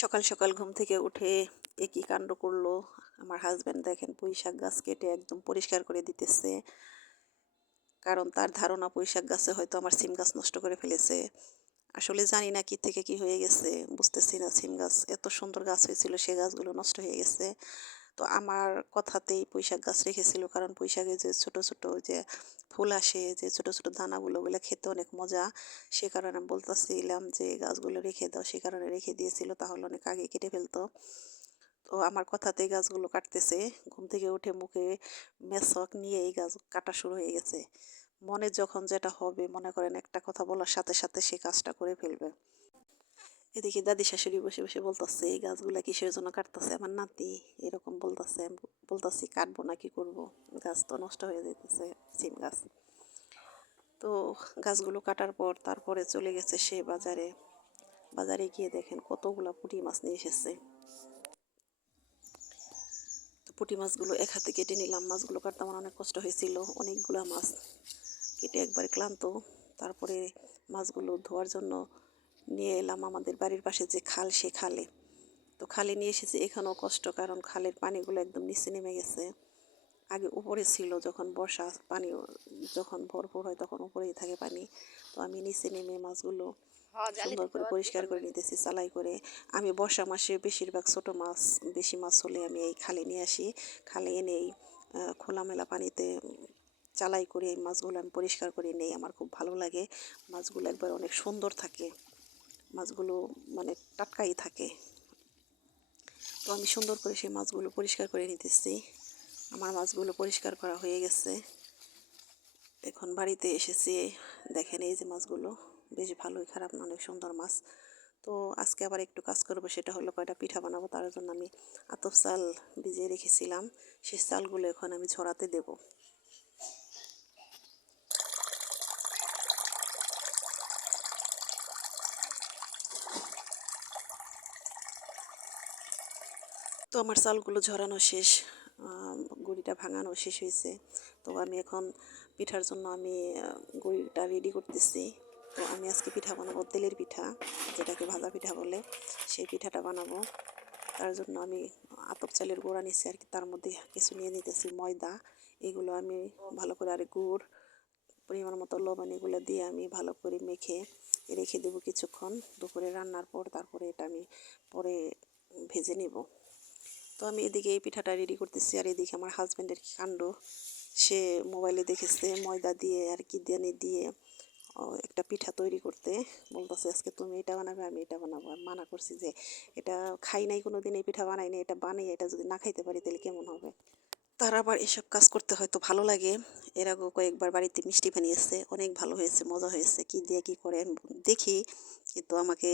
সকাল সকাল ঘুম থেকে উঠে একই কাণ্ড করলো আমার হাজবেন্ড। দেখেন পুঁইশাক গাছ কেটে একদম পরিষ্কার করে দিতেছে, কারণ তার ধারণা পুঁইশাক গাছে হয়তো আমার সিম গাছ নষ্ট করে ফেলেছে। আসলে জানি না কি থেকে কি হয়ে গেছে, বুঝতেছি না। সিম গাছ এত সুন্দর গাছ হয়েছিল, সে গাছগুলো নষ্ট হয়ে গেছে। তো আমার কথাতেই পুঁইশাক গাছ রেখেছিল, কারণ পুঁইশাকে যে ছোট ছোট যে ফুল আসে, যে ছোট ছোট দানাগুলো, ওগুলো খেতে অনেক মজা। সে কারণে আমি বলতেছিলাম যে গাছগুলো রেখে দাও, সে কারণে রেখে দিয়েছিল, তাহলে অনেক আগে কেটে ফেলতো। তো আমার কথাতেই গাছগুলো কাটতেছে। ঘুম থেকে উঠে মুখে মেসওয়াক নিয়ে এই গাছ কাটা শুরু হয়ে গেছে। মনে যখন যেটা হবে, মনে করেন একটা কথা বলার সাথে সাথে সে কাজটা করে ফেলবে। এদিকে দাদি শাশুড়ি বসে বসে বলতেছে এই গাছগুলা কিসের জন্য কাটতেছে আমার নাতি, এরকম বলতেছে। আমি বলতেছি কাটবো না, কি করবো, গাছ তো নষ্ট হয়ে যাইতেছে, সিম গাছ। তো গাছগুলো কাটার পর তারপরে চলে গেছে সে বাজারে। বাজারে গিয়ে দেখেন কতগুলা পুঁটি মাছ নিয়ে এসেছে। তো পুঁটি মাছগুলো এক হাতে কেটে নিলাম। মাছগুলো কাটতে আমার অনেক কষ্ট হয়েছিল, অনেকগুলা মাছ কেটে একবারে ক্লান্ত। তারপরে মাছগুলো ধোয়ার জন্য নিয়ে এলাম আমাদের বাড়ির পাশে যে খাল, সে খালে। তো খালে নিয়ে এসেছি, এখানেও কষ্ট, কারণ খালের পানিগুলো একদম নিচে নেমে গেছে। আগে উপরে ছিল, যখন বর্ষা পানি যখন ভরপুর হয় তখন উপরেই থাকে পানি। তো আমি নিচে নেমে মাছগুলো সুন্দর করে পরিষ্কার করে নিতেছি চালাই করে। আমি বর্ষা মাসে বেশিরভাগ ছোট মাছ, বেশি মাছ হলে আমি এই খালে নিয়ে আসি। খালে এনে এই খোলামেলা পানিতে চালাই করে এই মাছগুলো আমি পরিষ্কার করে নেই। আমার খুব ভালো লাগে। মাছগুলো একবার অনেক সুন্দর থাকে, মাছগুলো মানে টাটকাই থাকে। তো আমি সুন্দর করে সেই মাছগুলো পরিষ্কার করে নিতেছি। আমার মাছগুলো পরিষ্কার করা হয়ে গেছে। এখন বাড়িতে এসেছি, দেখেন এই যে মাছগুলো বেশ ভালোই, খারাপ না, অনেক সুন্দর মাছ। তো আজকে আবার একটু কাজ করবো, সেটা হলো কয়টা পিঠা বানাবো। তার জন্য আমি আতপ চাল ভিজিয়ে রেখেছিলাম, সেই চালগুলো এখন আমি ঝরাতে দেব। তো আমার চালগুলো ঝরানো শেষ, গুঁড়িটা ভাঙানো শেষ হয়েছে। তো আমি এখন পিঠার জন্য আমি গুঁড়িটা রেডি করতেছি। তো আমি আজকে পিঠা বানাবো, তেলের পিঠা, যেটাকে ভাজা পিঠা বলে, সেই পিঠাটা বানাবো। তার জন্য আমি আতপ চালের গুঁড়া নিচ্ছি আর কি, তার মধ্যে কিছু নিয়ে নিতেছি ময়দা। এগুলো আমি ভালো করে, আর গুড়, পরিমাণ মতো লবণ, এগুলো দিয়ে আমি ভালো করে মেখে রেখে দেবো কিছুক্ষণ। দুপুরে রান্নার পর তারপরে এটা আমি পরে ভেজে নেব। তো আমি এদিকে এই পিঠাটা রেডি করতেছি, আর এদিকে আমার হাজব্যান্ডের কি কাণ্ড, সে মোবাইলে দেখেছে ময়দা দিয়ে আর কি দিয়ে দিয়ে একটা পিঠা তৈরি করতে। বলতেছে আজকে তুমি এটা বানাবে, আমি এটা বানাবো। আমি মানা করছি যে এটা খাই নাই কোনো দিন, এই পিঠা বানাই নাই, এটা বানিয়ে এটা যদি না খাইতে পারি তাহলে কেমন হবে। তার আবার এসব কাজ করতে হয়তো ভালো লাগে। এর আগেও কয়েকবার বাড়িতে মিষ্টি বানিয়েছে, অনেক ভালো হয়েছে, মজা হয়েছে। কি দিয়ে কি করে আমি দেখি, কিন্তু আমাকে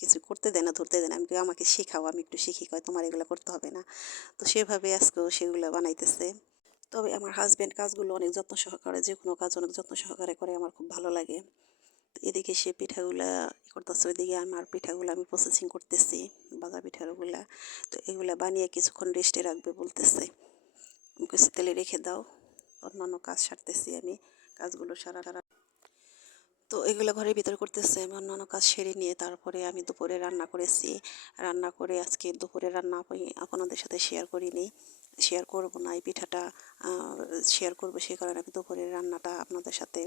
কিছু করতে দেয় না, ধরতে দেয় না। আমি কই, আমাকে শেখাও, আমি একটু শিখি। কয় তোমার এগুলো করতে হবে না। তো সেভাবে আজকেও সেগুলো বানাইতেছে। তবে আমার হাজব্যান্ড কাজগুলো অনেক যত্ন সহকারে, যে কোনো কাজ অনেক যত্ন সহকারে করে, আমার খুব ভালো লাগে। তো এদিকে সে পিঠাগুলা করতেছে, ওইদিকে আমার পিঠাগুলো আমি প্রসেসিং করতেছি, ভাজা পিঠাগুলা। তো এগুলা বানিয়ে কিছুক্ষণ রেস্টে রাখবে বলতেছে। কিছু তেলে রেখে দাও, অন্যান্য কাজ সারতেছি আমি, কাজগুলো সারা। তো এগুলো ঘরের ভিতরে করতেছে, আমি অন্যান্য কাজ সেরে নিয়ে তারপরে আমি দুপুরে রান্না করেছি। রান্না করে আজকে দুপুরে রান্না আমি আপনাদের সাথে শেয়ার করিনি, শেয়ার করব না। এই পিঠাটা শেয়ার করবো, সে কারণে আমি দুপুরের রান্নাটা আপনাদের সাথে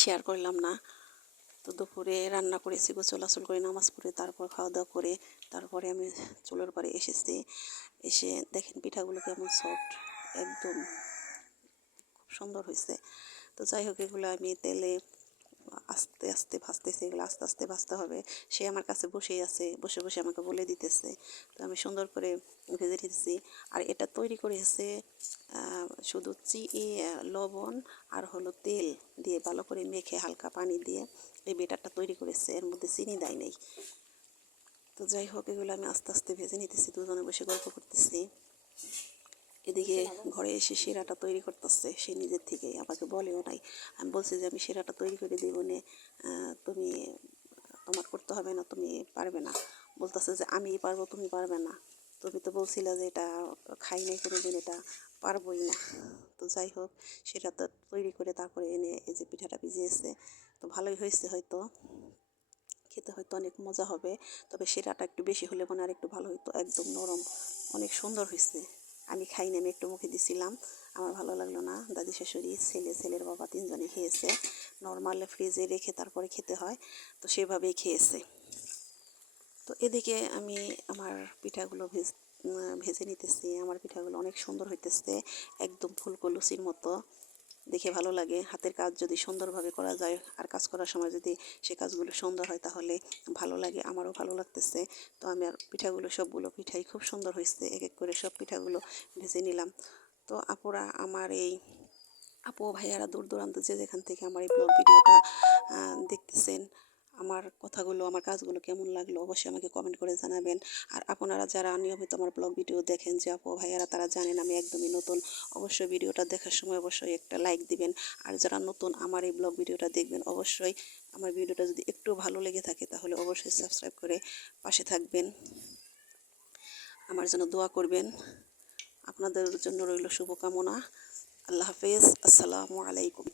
শেয়ার করলাম না। তো দুপুরে রান্না করেছি, গোসল আসল করে নামাজ পড়ে তারপর খাওয়া দাওয়া করে তারপরে আমি চুলোর পাড়ে এসেছি। এসে দেখেন পিঠাগুলো কেমন সফট, একদম খুব সুন্দর হয়েছে। তো যাই হোক, এগুলো আমি তেলে আস্তে আস্তে ভাজতেছি, এগুলো আস্তে আস্তে ভাজতে হবে। সে আমার কাছে বসেই আছে, বসে বসে আমাকে বলে দিতেছে। তো আমি সুন্দর করে ভেজে নিতেছি। আর এটা তৈরি করেছে শুধু লবণ আর হলো তেল দিয়ে ভালো করে মেখে হালকা পানি দিয়ে এই বেটারটা তৈরি করেছে, এর মধ্যে চিনি দেয় নেই। তো যাই হোক, এগুলো আমি আস্তে আস্তে ভেজে নিতেছি, দুজনে বসে গল্প করতেছি। এদিকে ঘরে এসে শিরাটা তৈরি করতেছে সে নিজের থেকেই, আমাকে বলেও নাই। আমি বলছি যে আমি শিরাটা তৈরি করে দেবো নে, তুমি, তোমার করতে হবে না, তুমি পারবে না। বলতেছে যে আমি পারবো, তুমি পারবে না, তুমি তো বলছিলে যে এটা খাই নাই কোনো দিন, এটা পারবোই না। তো যাই হোক, সেটা তো তৈরি করে তারপরে এনে এই যে পিঠাটা ভিজিয়েছে। তো ভালোই হয়েছে হয়তো, খেতে হয়তো অনেক মজা হবে, তবে সেরাটা একটু বেশি হলে মনে আর একটু ভালো হতো। একদম নরম, অনেক সুন্দর হয়েছে। আমি খাইনি, আমি একটু মুখে দিছিলাম, আমার ভালো লাগলো না। দাদি শাশুড়ি, ছেলে, ছেলের বাবা তিনজনে খেয়েছে। নর্মাল ফ্রিজে রেখে তারপরে খেতে হয়, তো সেভাবেই খেয়েছে। তো এদিকে আমি আমার পিঠাগুলো ভেজে নিতেছি। আমার পিঠাগুলো অনেক সুন্দর হইতেছে, একদম ফুলকো লুচির মতো। দেখে ভালো লাগে। হাতের কাজ যদি সুন্দরভাবে করা যায় আর কাজ করার সময় যদি সে কাজগুলো সুন্দর হয় তাহলে ভালো লাগে, আমারও ভালো লাগতেছে। তো আমি আর পিঠাগুলো, সবগুলো পিঠাই খুব সুন্দর হয়েছে। এক এক করে সব পিঠাগুলো ভেজে নিলাম। তো আপুরা, আমার এই আপু ভাইয়ারা দূর দূরান্ত যে যেখান থেকে আমার এই ব্লগ ভিডিওটা দেখতেছেন, আমার কথাগুলো, আমার কাজগুলো কেমন লাগলো অবশ্যই আমাকে কমেন্ট করে জানাবেন। আর আপনারা যারা নিয়মিত আমার ব্লগ ভিডিও দেখেন, যে আপু ভাইয়ারা, তারা জানেন আমি একদমই নতুন। অবশ্যই ভিডিওটা দেখার সময় অবশ্যই একটা লাইক দিবেন। আর যারা নতুন আমার এই ব্লগ ভিডিওটা দেখবেন, অবশ্যই আমার ভিডিওটা যদি একটু ভালো লেগে থাকে তাহলে অবশ্যই সাবস্ক্রাইব করে পাশে থাকবেন, আমার জন্য দোয়া করবেন। আপনাদের জন্য রইল শুভকামনা। আল্লাহ হাফেজ, আসসালামু আলাইকুম।